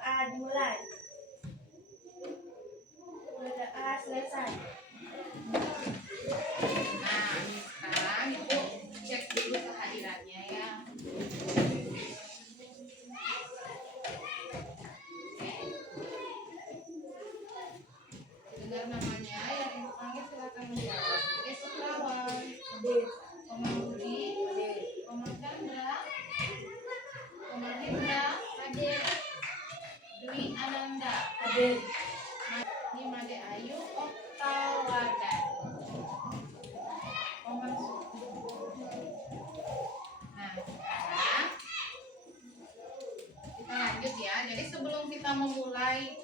A dimulai. Huruf A selesai. Nah, sekarang Ibu cek dulu kehadirannya ya. Dengar namanya, yang Ibu panggil silakan menjawab. Esok Lawan, Hadir. Komangudi, Hadir. Komang Chandra, Komang Hendra, Hadir. Dwi Ananda, Hadir. Nimade Ayu, Oktawardan, Komang Suku. Nah, sekarang kita lanjut ya. Jadi sebelum kita memulai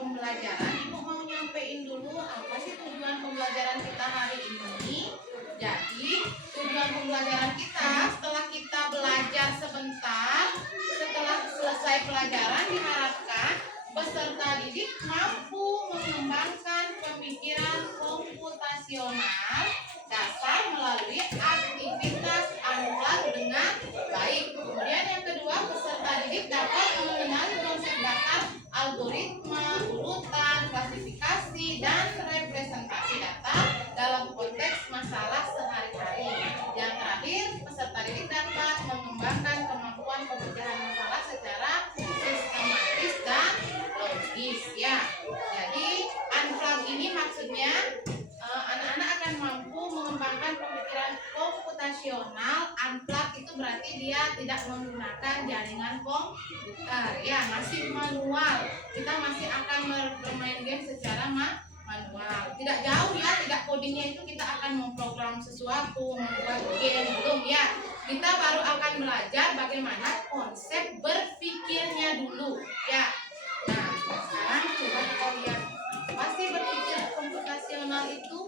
pembelajaran, Ibu mau nyampein dulu apa sih tujuan pembelajaran kita hari ini. Jadi tujuan pembelajaran kita setelah kita belajar sebentar, setelah selesai pelajaran diharapkan peserta didik mampu mengembangkan pemikiran komputasional dasar melalui aktivitas unplugged dengan baik. Kemudian yang kedua, peserta didik dapat mengenali konsep dasar algoritma, urutan, klasifikasi, dan representasi data dalam konteks masalah sehari-hari. Yang terakhir, peserta didik dapat mengembangkan kemampuan pemecahan masalah secara sistematis dan logis ya. Jadi unplugged ini maksudnya anak-anak akan mampu mengembangkan pemikiran komputasional. Unplugged itu berarti dia tidak menggunakan jaringan komputer ya, masih manual. Kita masih akan bermain game secara manual. Tidak jauh ya, tidak codingnya itu kita akan memprogram sesuatu, membuat game, belum ya. Kita baru akan belajar bagaimana konsep berpikirnya dulu ya. Nah, sekarang coba kita lihat apa sih berpikir komputasional itu.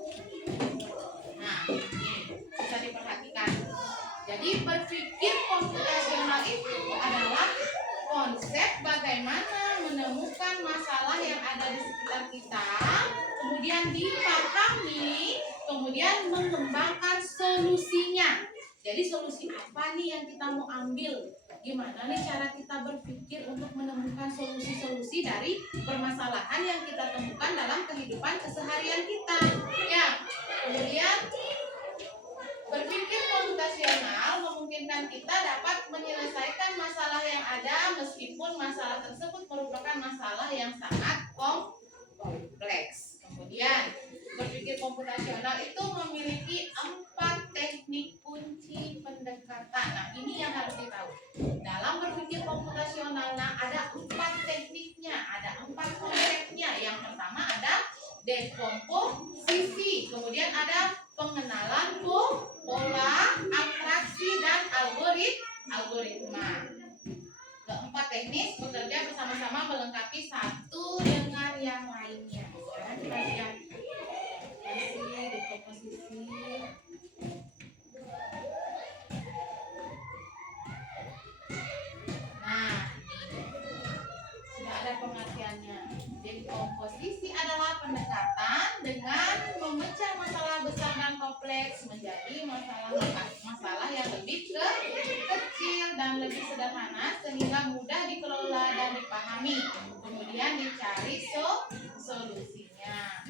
Nah, ini bisa diperhatikan. Jadi berpikir komputasional itu adalah konsep bagaimana menemukan masalah yang ada di sekitar kita, kemudian dipahami, kemudian mengembangkan solusinya. Jadi solusi apa nih yang kita mau ambil? Gimana nih cara kita berpikir untuk menemukan solusi-solusi dari permasalahan yang kita temukan dalam kehidupan keseharian kita. Ya, kemudian berpikir komputasional memungkinkan kita dapat menyelesaikan masalah yang ada meskipun masalah tersebut merupakan masalah yang sangat kompleks. Kemudian berpikir komputasional itu memiliki 4 teknik kunci pendekatan. Nah, ini yang harus ditahu. Dalam berpikir komputasional, ada 4 tekniknya, ada 4 konsepnya. Yang pertama ada dekomposisi, kemudian ada pengenalan pola, abstraksi, dan algoritma. Keempat teknik bekerja bersama-sama melengkapi satu dengan yang lainnya. Sekarang kita lihat dekomposisi. Nah, ini sudah ada pengertiannya. Dekomposisi adalah pendekatan dengan memecah masalah besar dan kompleks menjadi masalah yang lebih kecil dan lebih sederhana sehingga mudah dikelola dan dipahami. Kemudian dicari solusinya.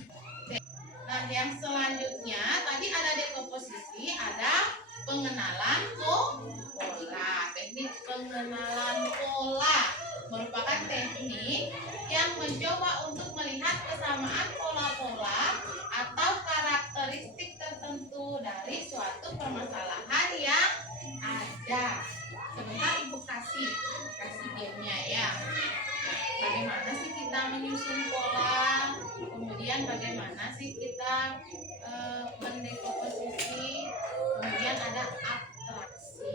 Nah, yang selanjutnya tadi ada dekomposisi, ada pengenalan pola. Teknik pengenalan pola merupakan teknik yang mencoba untuk melihat kesamaan pola-pola atau karakteristik tertentu dari suatu permasalahan yang ada. Sebentar Ibu kasih gamenya ya. Bagaimana sih kita menyusun pola, kemudian bagaimana sih kita mendekomposisi, kemudian ada abstraksi.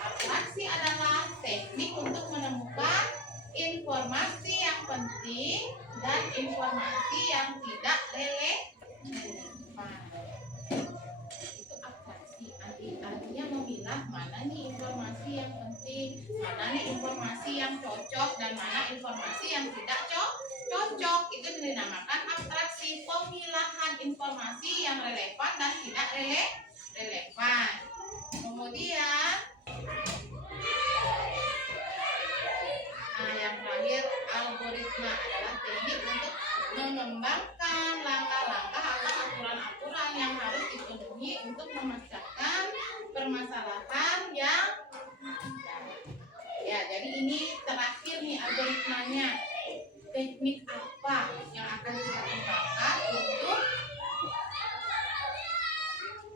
Abstraksi adalah teknik untuk menemukan informasi yang penting dan informasi yang tidak relevan. Itu abstraksi. Artinya memilah mana nih informasi yang penting, mana nih informasi yang cocok, dan mana informasi yang tidak cocok. Itu dinamakan abstraksi, pemilahan informasi yang relevan dan tidak relevan. Kemudian yang terakhir ini terakhir nih algoritmanya. Teknik apa yang akan kita kembangkan untuk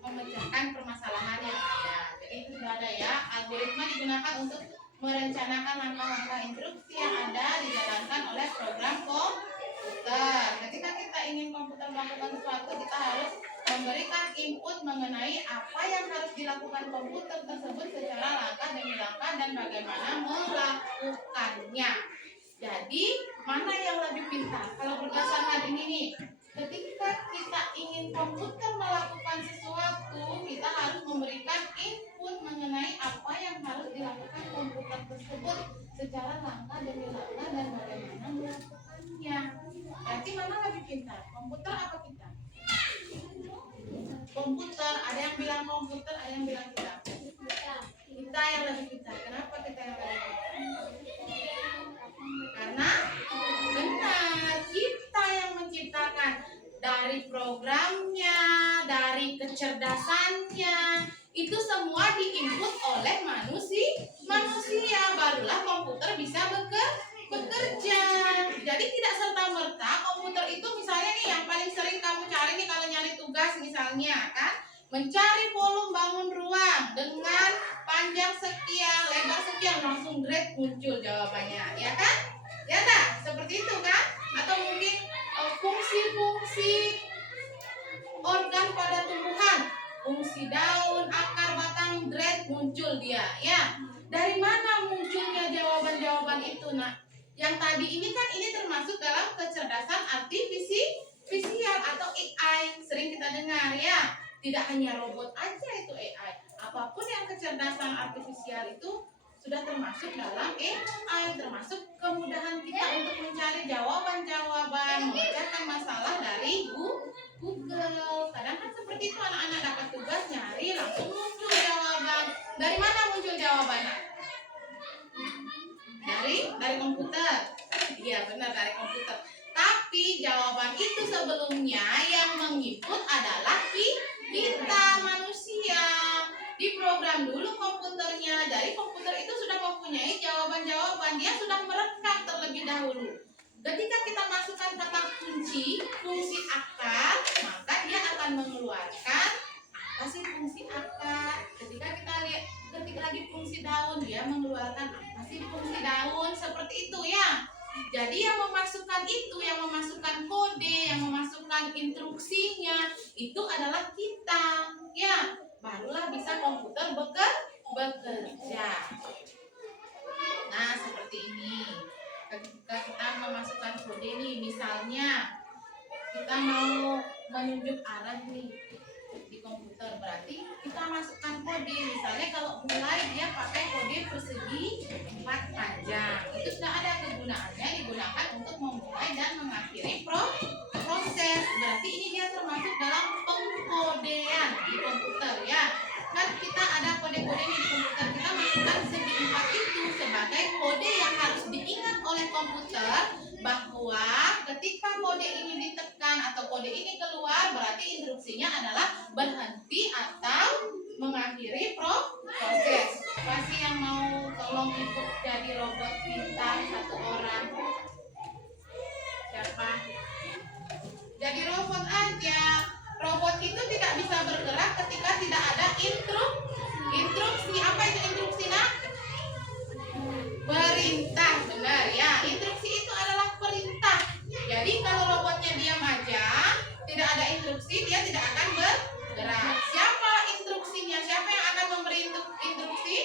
memecahkan permasalahan yang ada. Jadi itu sudah ada ya. Algoritma digunakan untuk merencanakan langkah-langkah instruksi yang ada dijalankan oleh program komputer. Ketika kita ingin komputer melakukan sesuatu, kita harus memberikan input mengenai apa yang harus dilakukan komputer tersebut secara langkah demi langkah dan bagaimana melakukannya. Jadi, mana yang lebih pintar? Kalau berdasarkan ini nih, ketika kita ingin komputer melakukan sesuatu, kita harus memberikan input mengenai apa yang harus dilakukan komputer tersebut secara langkah demi langkah dan bagaimana melakukannya. Berarti mana lebih pintar? Komputer apa kita? Komputer. Ada yang bilang komputer, ada yang bilang kita. Kita yang lebih pintar. Kenapa kita yang lebih pintar? Karena benar, kita yang menciptakan dari programnya, dari kecerdasannya, itu semua diinput oleh manusia. Barulah komputer bisa bekerja. Jadi tidak serta-merta komputer itu misalnya nih yang paling sering kamu cari nih kalau nyari tugas misalnya kan, mencari volume bangun ruang dengan panjang sekian, lebar sekian, langsung grade muncul jawabannya, ya kan? Ya tak? Seperti itu kan? Atau mungkin fungsi-fungsi organ pada tumbuhan, fungsi daun, akar, batang, grade muncul dia, ya. Dari mana munculnya jawaban-jawaban itu, nak? Yang tadi ini kan ini termasuk dalam kecerdasan artifisial atau AI, sering kita dengar ya. Tidak hanya robot aja itu AI, apapun yang kecerdasan artifisial itu sudah termasuk dalam AI, termasuk kemudahan kita untuk mencari jawaban-jawaban, memecahkan masalah dari Google. Kadang kan seperti itu, anak-anak dapat tugas nyari langsung muncul jawaban. Dari mana muncul jawabannya? Dari komputer. Iya benar, dari komputer. Tapi jawaban itu sebelumnya yang menginput adalah kita manusia. Diprogram dulu komputernya. Dari komputer itu sudah mempunyai jawaban-jawaban. Dia sudah merekam terlebih dahulu. Ketika kita masukkan kata kunci, fungsi akar, maka dia akan mengeluarkan apa sih fungsi akar. Ketika kita lihat ketik lagi fungsi daun, dia mengeluarkan apa sih fungsi daun, seperti itu ya. Jadi yang memasukkan itu, yang memasukkan kode, yang memasukkan instruksinya itu adalah kita, ya. Barulah bisa komputer bekerja. Nah, seperti ini. Ketika kita memasukkan kode nih, misalnya kita mau menunjuk arah nih di komputer, berarti kita masukkan kode. Misalnya kalau mulai dia pakai kode persegi 4 panjang, itu sudah ada kegunaannya, digunakan untuk memulai dan mengakhiri proses. Berarti ini dia termasuk dalam pengkodean di komputer ya. Kan kita ada kode-kode di komputer, kita masukkan segi 4 itu sebagai kode yang harus diingat oleh komputer, bahwa ketika kode ini ditekan atau kode ini keluar, berarti instruksinya adalah berhenti atau mengakhiri proses. Pasti yang mau tolong ikut jadi robot pintar satu orang? Siapa? Jadi robot aja. Robot itu tidak bisa bergerak ketika tidak ada instruksi. Apa itu instruksi, nak? Perintah, benar ya. Instruksi itu adalah perintah. Jadi kalau robotnya diam aja, tidak ada instruksi, dia tidak akan bergerak. Siapa instruksinya? Siapa yang akan memberi instruksi?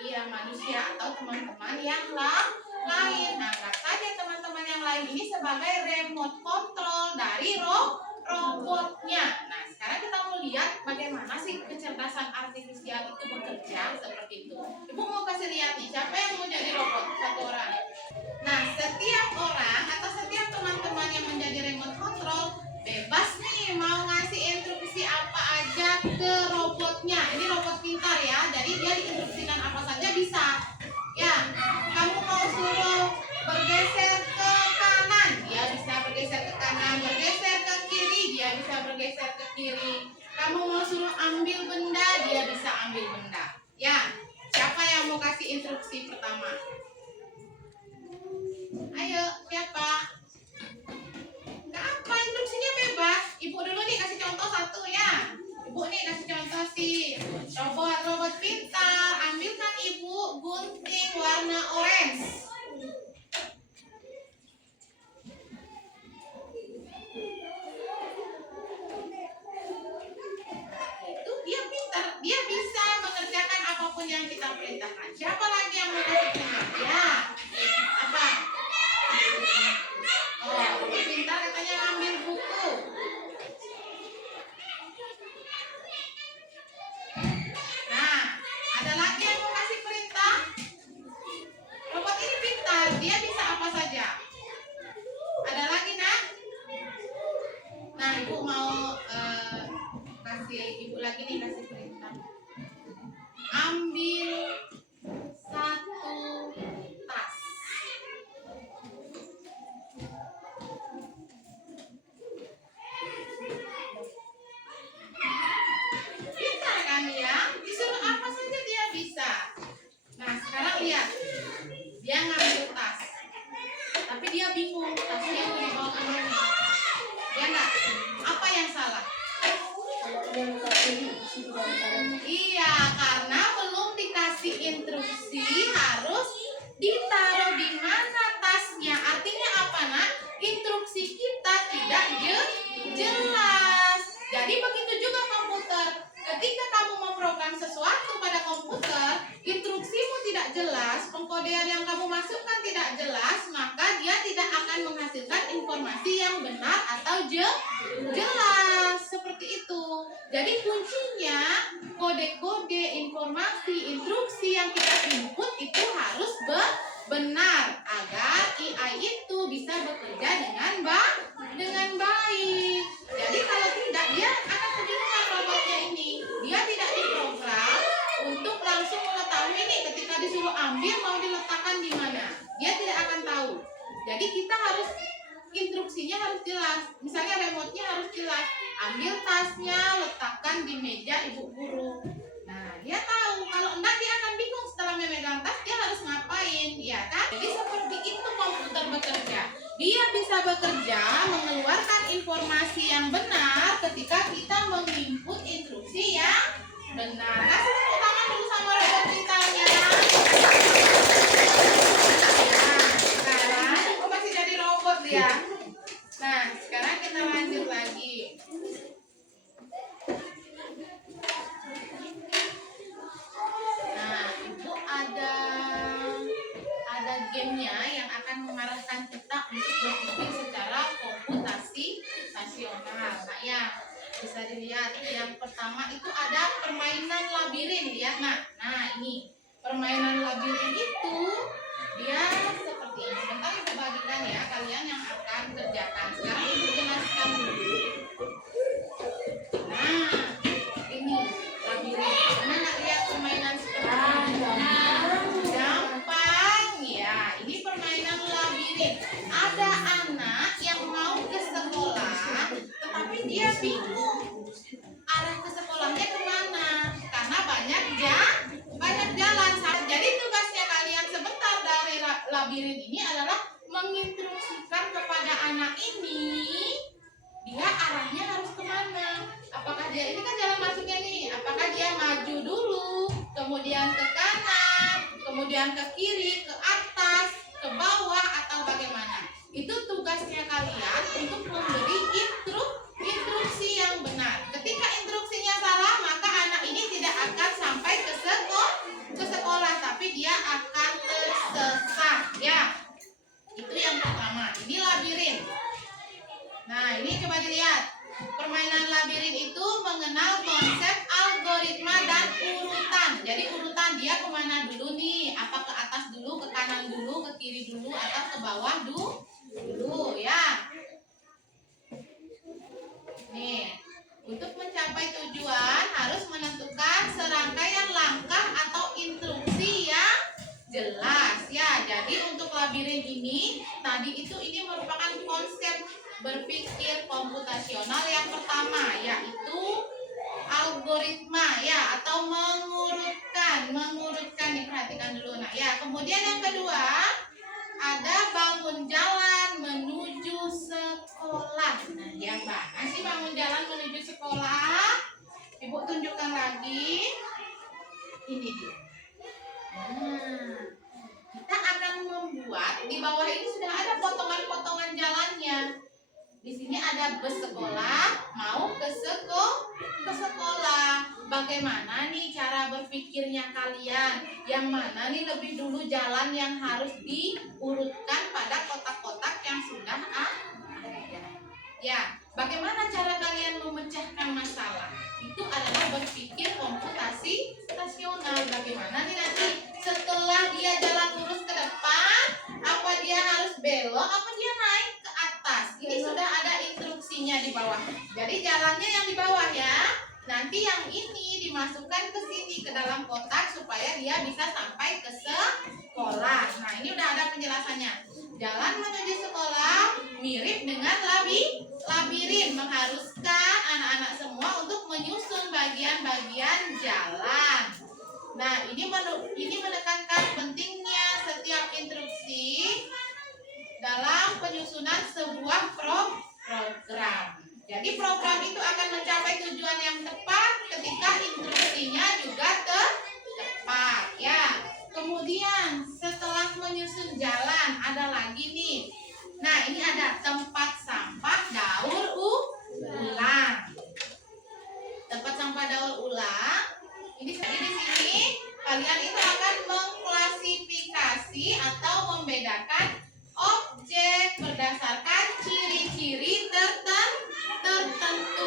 Iya, manusia atau teman-teman yang lain. Anggap saja teman-teman yang lain ini sebagai remote control dari robotnya. Nah, sekarang kita mau lihat bagaimana sih kecerdasan artifisial itu bekerja seperti itu. Ibu mau kasih lihat nih, siapa yang mau jadi robot? Satu orang. Nah, setiap orang atau setiap teman-teman yang menjadi remote control bebas nih mau ngasih instruksi apa aja ke robotnya. Ini robot pintar ya, jadi dia diinstruksikan apa saja bisa. Ya, kamu mau suruh bergeser ke kanan, dia bisa bergeser ke kanan, bergeser ke kiri, dia bisa bergeser ke kiri. Kamu mau suruh ambil benda, dia bisa ambil benda. kasih instruksi pertama. Ayo, siapa? Nggak apa, instruksinya bebas. Ibu dulu nih kasih contoh satu ya. Ibu nih kasih contoh si robot pintar. Ambilkan ibu gunting warna orange. Itu dia pintar, dia bisa mengerjakan apapun yang kita perintahkan. Siapa lagi yang mau kasih perintah? Ya, apa? Oh, pintar katanya ngambil buku. Nah, ada lagi yang mau kasih perintah? Robot ini pintar, dia bisa apa saja. Ada lagi, nak? Nah, ibu mau ibu lagi nih kasih perintah. Ambil satu tas. Pintar kan ya? Disuruh apa saja dia bisa. Nah, sekarang lihat. Dia ngambil tas. Tapi dia bingung tasnya mau dibawa kemana. Ya enggak? Apa yang salah? Iya, karena belum dikasih instruksi harus ditaruh di mana tasnya. Artinya apa, nak? Instruksi kita tidak jelas. Jadi begitu juga komputer. Ketika kamu memprogram sesuatu pada komputer, instruksimu tidak jelas, pengkodean yang kamu masukkan tidak jelas, maka dia tidak akan menghasilkan informasi yang benar atau jelas. Seperti itu. Jadi kuncinya kode-kode, informasi, instruksi yang kita input itu harus benar agar AI itu bisa bekerja dengan baik. Jadi kalau tidak, dia akan kebingungan robotnya ini. Dia tidak diprogram untuk langsung mengetahui nih ketika disuruh ambil mau diletakkan di mana. Dia tidak akan tahu. Jadi kita harus instruksinya harus jelas. Misalnya remote-nya harus jelas. Ambil tasnya, letakkan di meja ibu guru. Nah, dia tahu. Kalau enggak dia akan bingung setelah memegang tas dia harus ngapain, ya kan? Jadi seperti itu komputer bekerja. Dia bisa bekerja mengeluarkan informasi yang benar ketika kita menginput instruksi yang benar. Kasih tepuk tangan dulu sama robot pintarnya. Sekarang aku masih jadi robot ya. Nah, sekarang kita lanjut lagi. Nah, itu ada gamenya yang akan mengarahkan kita untuk berpikir secara komputasi nasional. Nah, ya bisa dilihat yang pertama itu ada permainan labirin, lihat nak. Nah, ini permainan labirin itu dia seperti ini. Sebentar ibu bagikan ya kalian yang akan kerjakan. Sekarang ibu jelaskan dulu. Nah, ini labirin. Pernah nggak lihat permainan seperti ini? Gampang ya. Ini permainan labirin. Ada anak yang mau ke sekolah, tetapi dia bingung arah ke sekolahnya kemana karena banyak jalan. Jadi tugasnya kalian sebentar dari labirin ini adalah menginstruksikan kepada anak ini dia arahnya harus kemana. Apakah dia ini kan jalan masuknya nih, apakah dia maju dulu, kemudian ke kanan, kemudian ke kiri, ke atas, ke bawah, atau bagaimana. Itu tugasnya kalian untuk memberi instruksi yang benar. Ketika instruksinya salah, maka anak ini tidak akan sampai ke sekolah, tapi dia akan tersesat ya. Itu yang pertama. Ini labirin. Nah, ini coba dilihat. Permainan labirin itu mengenal konsep algoritma dan urutan. Jadi urutan dia kemana dulu nih? Apa ke atas dulu, ke kanan dulu, ke kiri dulu, atau ke bawah dulu ya. Nih, untuk mencapai tujuan harus menentukan serangkaian langkah atau instruksi yang jelas ya. Jadi untuk labirin ini tadi itu ini merupakan konsep berpikir komputasional yang pertama, yaitu algoritma ya, atau mengurutkan. mengurutkan, diperhatikan dulu. Nah, ya, kemudian yang kedua ada bangun jalan menuju sekolah. Nah, yang mana sih bangun jalan menuju sekolah? Ibu tunjukkan lagi. Ini dia. Nah, kita akan membuat di bawah ini sudah ada potongan-potongan jalannya. Di sini ada bus sekolah mau ke sekolah. Bagaimana nih cara berpikirnya kalian? Yang mana nih lebih dulu jalan yang harus diurutkan pada kotak-kotak yang sudah ada? Ya, bagaimana cara kalian memecahkan masalah? Itu adalah berpikir komputasi stasional. Bagaimana nih nanti setelah dia jalan lurus ke depan, apa dia harus belok, apa dia naik ke atas? Ini sudah ada instruksinya di bawah. Jadi jalannya yang di bawah ya. Nanti yang ini dimasukkan ke sini ke dalam kotak supaya dia bisa sampai ke sekolah. Nah, ini udah ada penjelasannya. Jalan menuju sekolah mirip dengan labirin, mengharuskan anak-anak semua untuk menyusun bagian-bagian jalan. Nah, ini menekankan pentingnya setiap instruksi dalam penyusunan sebuah program. Jadi program itu akan mencapai tujuan yang tepat ketika instruksinya juga tepat ya. Kemudian setelah menyusun jalan ada lagi nih. Nah, ini ada tempat sampah daur ulang. Tempat sampah daur ulang. Ini di sini kalian itu akan mengklasifikasi atau membedakan objek berdasarkan ciri-ciri tertentu.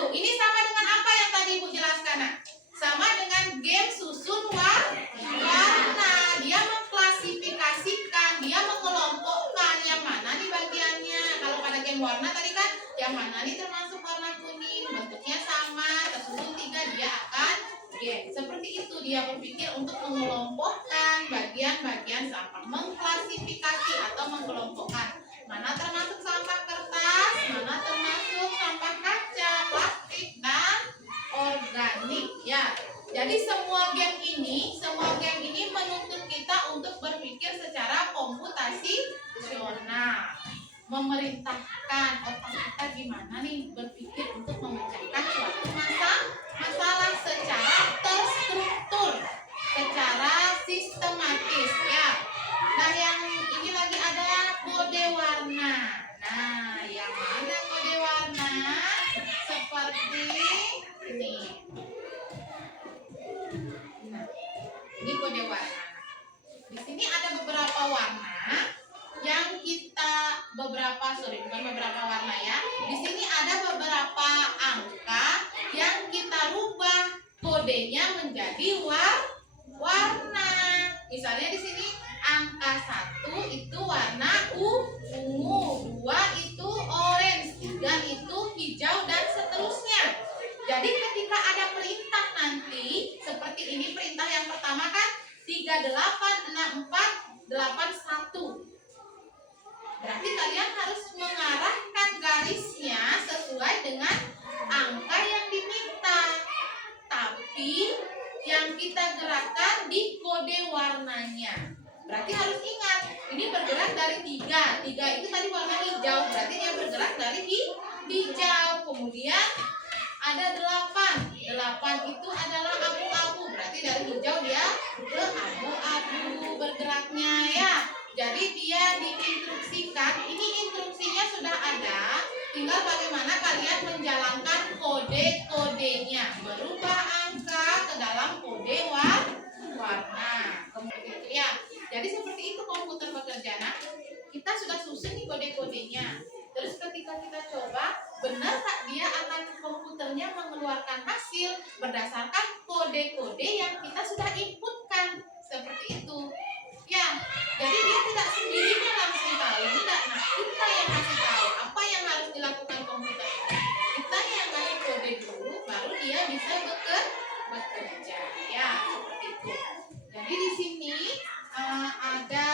Ini sama dengan apa yang tadi Ibu jelaskan, nah? Sama dengan game susun warna. Dia mengklasifikasikan, dia mengelompokkan yang mana nih bagiannya. Kalau pada game warna tadi kan yang mana nih termasuk warna kuning, bentuknya sama, tersusun 3, dia akan game. Seperti itu dia berpikir untuk mengelompokkan bagian-bagian sampah, mengklasifikasi atau mengelompokkan. Mana termasuk sampah kertas, mana termasuk sampah kaca, plastik, dan organik ya. Jadi semua game ini menuntut kita untuk berpikir secara komputasional, memerintahkan otak kita gimana nih berpikir untuk memecahkan suatu masalah secara terstruktur, secara sistematis ya. Nah, yang ini lagi ada kode warna. Nah, yang mana kode warna? Seperti ini. Nah, ini kode warna. Di sini ada beberapa warna yang kita bukan beberapa warna ya. Di sini ada beberapa angka yang kita rubah kodenya menjadi warna. Misalnya di sini angka 1 itu warna ungu, 2 itu orange, 3 itu hijau dan seterusnya. Jadi ketika ada perintah nanti seperti ini, perintah yang pertama kan 386481. Berarti kalian harus mengarahkan garisnya sesuai dengan angka yang diminta. Tapi yang kita gerakkan di kode warnanya. Berarti harus ingat, ini bergerak dari 3. 3 itu tadi warna hijau, berarti dia bergerak dari hijau. Kemudian ada 8. 8 itu adalah abu-abu, berarti dari hijau dia ke abu-abu bergeraknya ya. Jadi dia diinstruksikan, ini instruksinya sudah ada, tinggal bagaimana kalian menjalankan kode-kodenya, berubah angka ke dalam kode warna. Kemudian ya, jadi seperti itu komputer bekerja. Nah, kita sudah susun nih kode-kodenya. Terus ketika kita coba, benar tak dia akan komputernya mengeluarkan hasil berdasarkan kode-kode yang kita sudah inputkan. Seperti itu. Ya, jadi dia tidak sendirinya langsung tahu, tidak. Nah, kita yang kasih tahu apa yang harus dilakukan komputer. Kita yang kasih kode dulu, baru dia bisa bekerja. Ya, seperti itu. Jadi di sini ada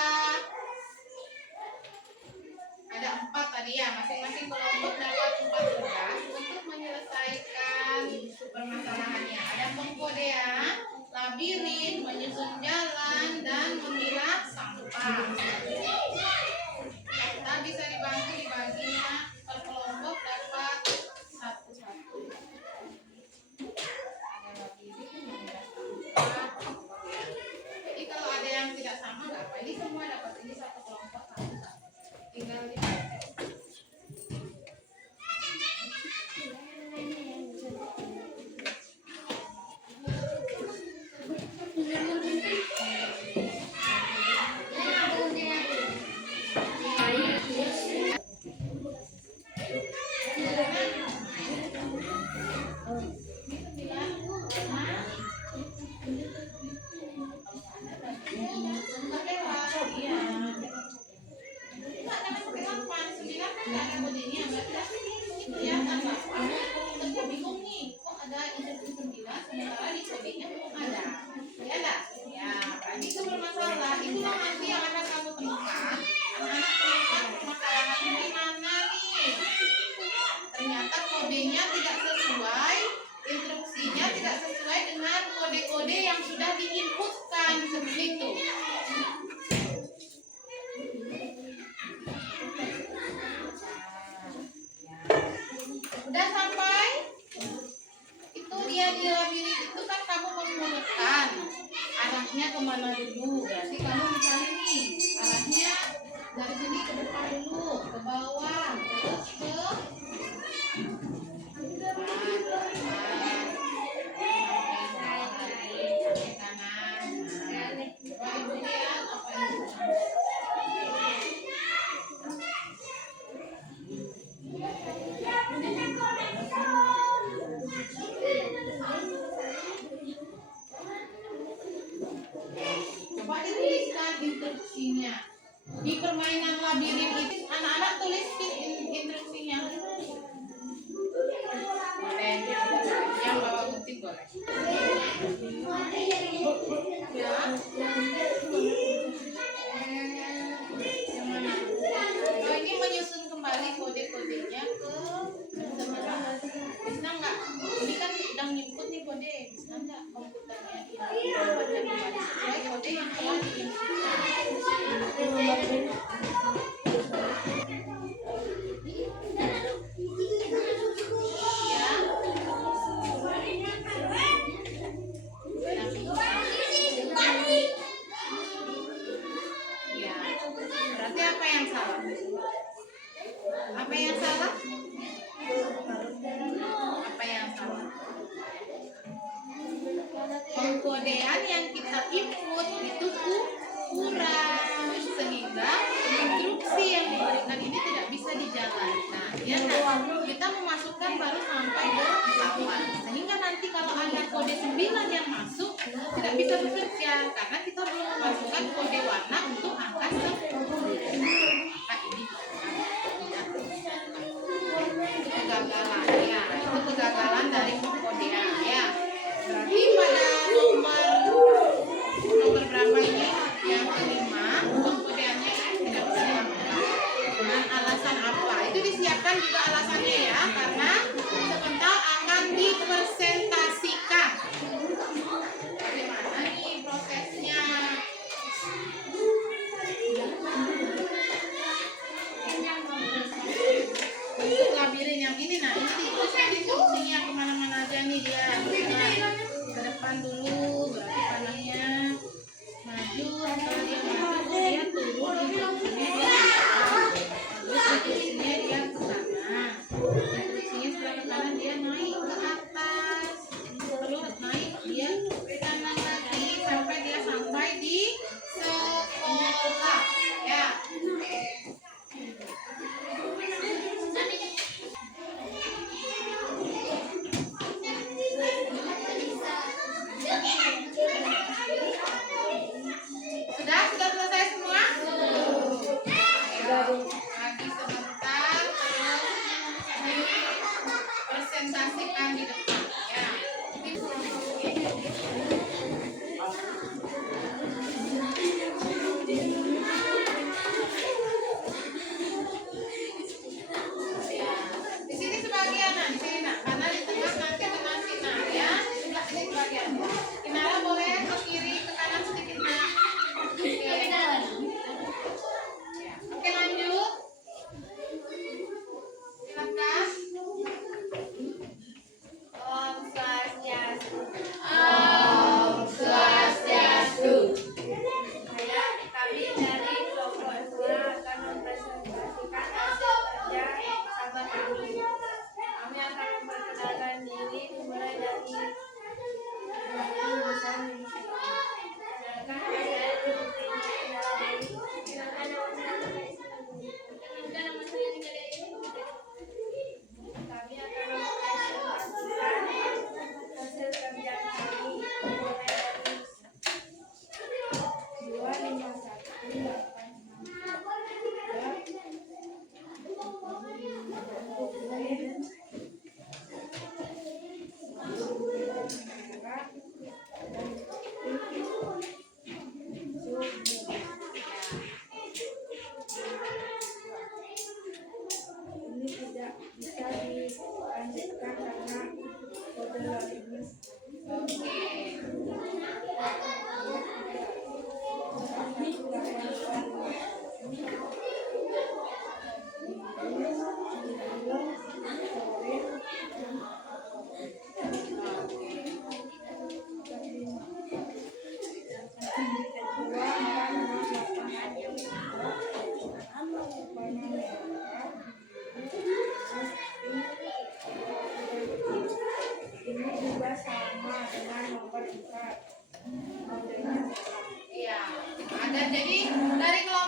4 tadi ya, masing-masing kelompok dapat 4 tugas untuk menyelesaikan permasalahannya. Ada pengkodean, labirin, menyusun tidak sama nggak apa, ini semua dapat, ini satu kelompok kamu tinggal di kodenya tidak sesuai, instruksinya tidak sesuai dengan kode-kode yang sudah diinputkan seperti itu. Udah sampai? Itu dia di labirin itu kan kamu mengurutkan arahnya kemana dulu. Berarti kamu misalnya nih arahnya dari sini ke depan dulu, ke bawah, terus ke coba dituliskan instruksinya. Di permainan labirin itu anak-anak tulis instruksinya. Boleh, yang bawa gunting boleh. Ya. Oh, ini menyusun kembali kode-kodenya ke sebelah. Bisa nggak? Ini kan sedang nyebut nih kode. Bisa nggak komputernya ini baca kembali sesuai kode yang telah diinputkan? Berarti apa yang salah? Apa yang salah? Apa yang salah? Pengkodean yang kita input itu kurang, sehingga instruksi yang diberikan ini tidak bisa dijalankan. Ya, nah, kita memasukkan baru sampai ke 8, sehingga nanti kalau ada kode 9 yang masuk tidak bisa bekerja karena kita belum memasukkan kode warna untuk angka 10. Maka ini kegagalan ya, itu kegagalan dari pengkodean ya. Berarti pada nomor berapa ini? Yang kelima, pengkodeannya tidak bisa dilakukan. Dengan alasan apa? Itu disiapkan juga alasannya ya, karena sebentar akan dipresentasikan. Bagaimana nih prosesnya?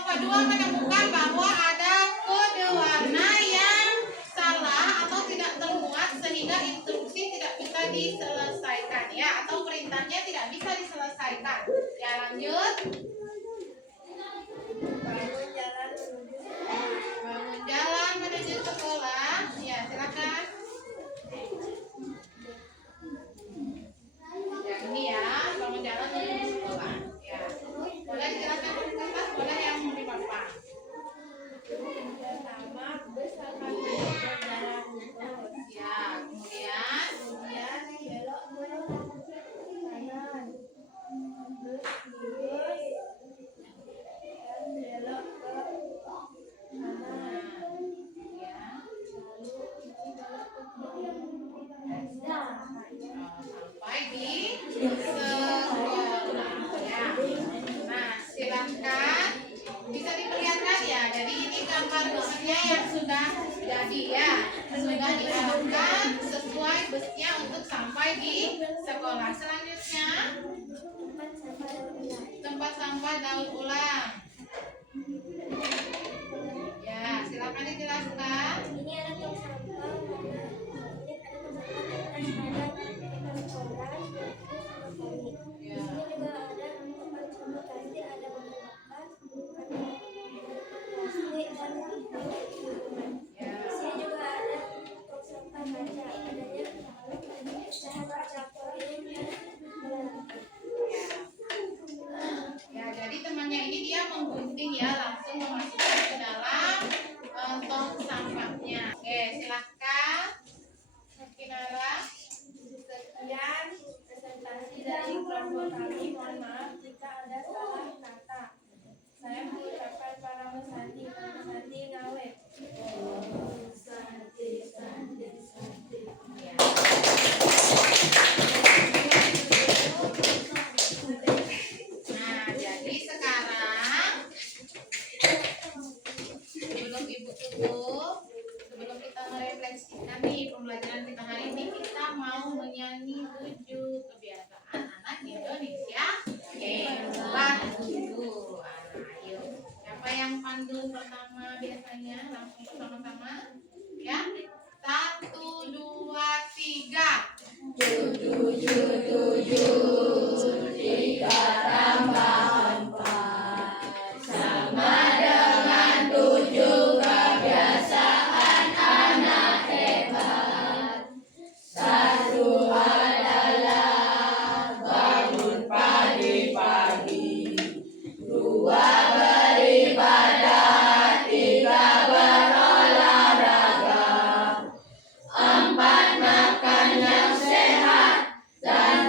Kelompok 2 menemukan bahwa ada kode warna yang salah atau tidak termuat sehingga instruksi tidak bisa diselesaikan ya, atau perintahnya tidak bisa diselesaikan. Ya, lanjut. Bangun jalan menuju sekolah. Bangun jalan menuju sekolah. Ya, silakan. Ya, ini ya, bangun jalan menuju sekolah. Ya. Boleh dijelaskan ke kertas, boleh yang di papan. Pertama, bus akan berjalan lurus. Ya, kemudian Kemudian belok ke kanan. Bus lurus dan belok ke kanan. ya, Lalu ini belok ke kiri. sampai di sekolah. Ya. Nah, silakan bisa diperlihatkan ya. Jadi ini gambar busnya yang sudah jadi ya, sudah diarahkan sesuai busnya untuk sampai di sekolah. Selanjutnya tempat sampah daur ulang. Ya, silakan dijelaskan. Ini ada tong sampah, ini ada tong sampah kertas padat, kertas koran, sama komik. Di Ya. sini juga ada tempat sampah plastik, ada botol bekas, plastik dan minuman. Ya. Di sini juga ada tong sampah kaca, adanya pecahan kaca koin dan belantai. Ya, jadi temannya ini dia menggunting ya, langsung memasukkan ke dalam tong sampahnya. Oke, silahkan Kinara. Sekian presentasi dari kelompok kami. Mohon maaf jika ada salah kata. Saya mengucapkan para mesanti ngawe. Santi. Ya. Nah, jadi sekarang sebelum ibu tutup, sebelum kita merefleksikan nih pembelajaran kita hari ini, kita mau menyanyi 7 kebiasaan anak Indonesia hebat dulu. Ayo, siapa yang pandu pertama biasanya? Langsung bersama-sama ya. 1, 2, 3. Makan yang sehat dan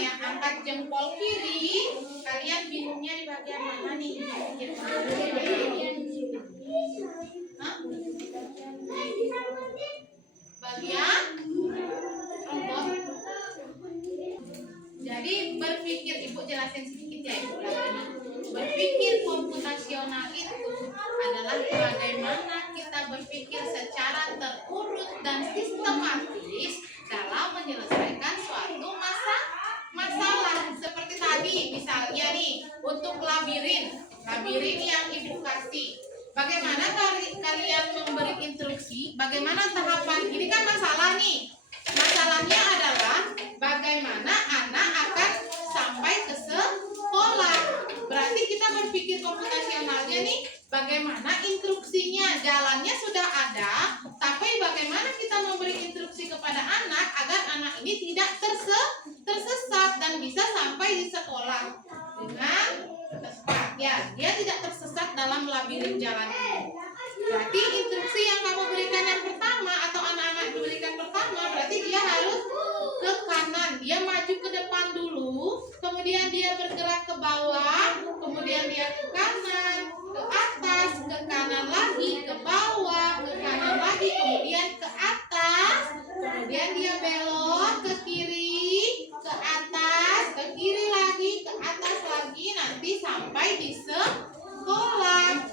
yang angkat jempol kiri, kalian bingungnya di bagian mana nih? Hah? Bagian robot. Jadi berpikir, Ibu jelasin sedikit ya Ibu lagi. Berpikir komputasional itu adalah bagaimana kita berpikir secara terurut dan sistematis dalam menyelesaikan suatu masalah. Seperti tadi misalnya nih, untuk labirin yang Ibu kasih. Bagaimana kalian memberi instruksi, bagaimana tahapan, ini kan masalah nih. Masalahnya adalah bagaimana anak akan sampai ke sekolah. Berarti kita berpikir komputasionalnya nih, bagaimana instruksinya, jalannya sudah ada, tapi bagaimana kita memberi instruksi kepada anak agar anak ini tidak tersesat dan bisa sampai di sekolah dengan tepat. Ya, dia tidak tersesat dalam labirin jalan ini. Berarti instruksi yang kamu berikan yang pertama atau anak-anak diberikan pertama, berarti dia harus ke kanan, dia maju ke depan dulu, kemudian dia bergerak ke bawah, kemudian dia ke kanan, ke atas, ke kanan lagi, ke bawah, ke kanan lagi, kemudian ke atas, kemudian dia belok ke kiri, ke atas, ke kiri lagi, ke atas lagi, nanti sampai di sekolah.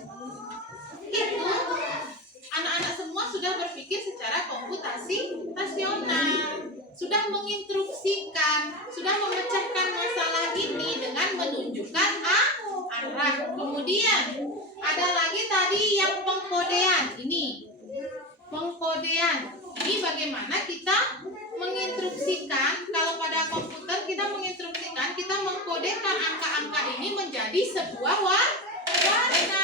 Itu anak-anak semua sudah berpikir secara komputasional, sudah menginstruksikan, sudah memecahkan masalah ini dengan menunjukkan arah. Kemudian ada lagi tadi yang pengkodean. Ini pengkodean. Ini bagaimana kita menginstruksikan, kalau pada komputer kita menginstruksikan, kita mengkodekan angka-angka ini menjadi sebuah warna.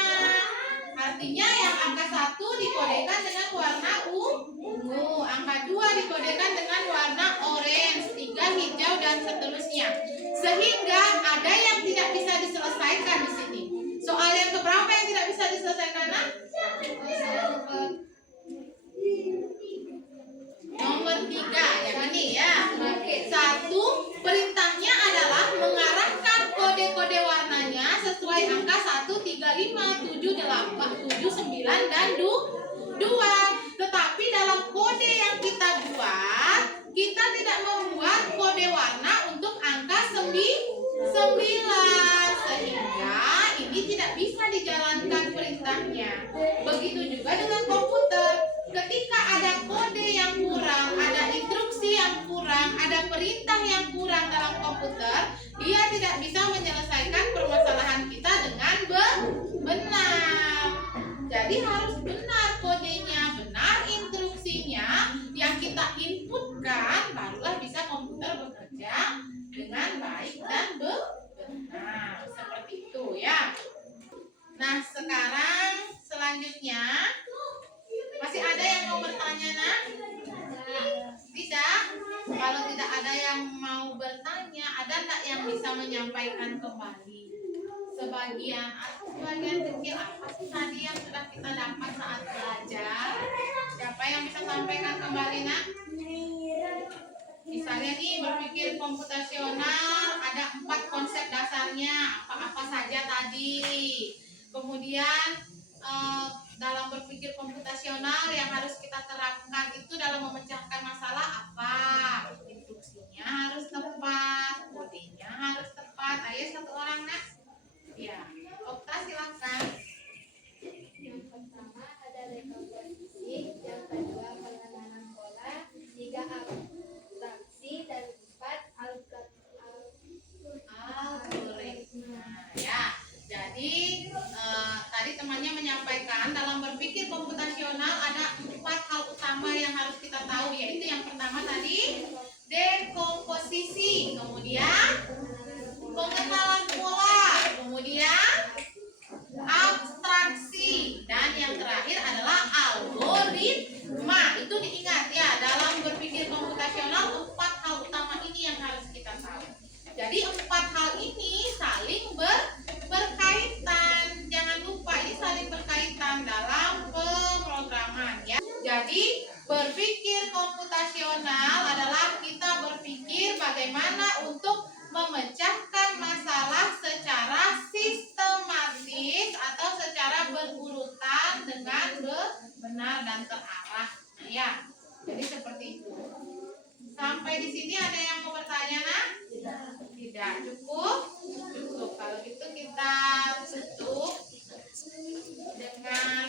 Artinya yang angka 1 dikodekan dengan warna ungu, angka 2 dikodekan dengan warna orange, 3 hijau dan seterusnya. Sehingga ada yang tidak bisa diselesaikan di sini. Soal yang keberapa yang tidak bisa diselesaikan? Nomor 3, yang ini ya. 1, perintahnya adalah mengarahkan kode-kode warnanya sesuai angka 1, 3, 5, 7, 8, 7, 9, dan 2. Tetapi dalam kode yang kita buat, kita tidak membuat kode warna untuk angka 9. Sehingga ini tidak bisa dijalankan perintahnya. Begitu juga dengan komputer. Ketika ada kode yang kurang, ada instruksi yang kurang, ada perintah yang kurang dalam komputer, dia tidak bisa menyelesaikan permasalahan kita dengan benar. Jadi harus benar kodenya, benar instruksinya yang kita inputkan, barulah bisa komputer bekerja dengan baik dan benar. Seperti itu ya. Nah, sekarang selanjutnya masih ada yang mau bertanya, nak? Tidak? Kalau tidak ada yang mau bertanya, ada tak yang bisa menyampaikan kembali? Sebagian kecil apa sih tadi yang sudah kita dapat saat belajar? Siapa yang bisa sampaikan kembali, nak? Misalnya nih, berpikir komputasional ada 4 konsep dasarnya, apa-apa saja tadi. Kemudian dalam berpikir komputasional yang harus kita terapkan itu dalam memecahkan masalah apa? Instruksinya harus tepat, kodenya harus tepat. Ayo satu orang, nak. Ya, Okta silakan. Yang pertama ada rekomposisi, yang kedua pengenalan pola, 3 abstraksi, dan 4 algoritma. Nah, ya. Jadi tadi temannya menyampaikan dalam berpikir komputasional ada 4 hal utama yang harus kita tahu, yaitu yang pertama tadi dekomposisi, kemudian pengenalan pola, kemudian abstraksi, dan yang terakhir adalah algoritma. Itu diingat ya, dalam berpikir komputasional 4 hal utama ini yang harus kita tahu. Jadi 4 hal ini saling berkaitan. Jangan lupa ini saling berkaitan dalam pemrograman ya. Jadi berpikir komputasional adalah kita berpikir bagaimana untuk memecahkan masalah secara sistematis atau secara berurutan dengan benar dan terarah. Nah, ya. Jadi seperti itu. Sampai di sini ada yang mau bertanya, nah? Tidak. Cukup? Cukup. Kalau gitu kita tutup dengan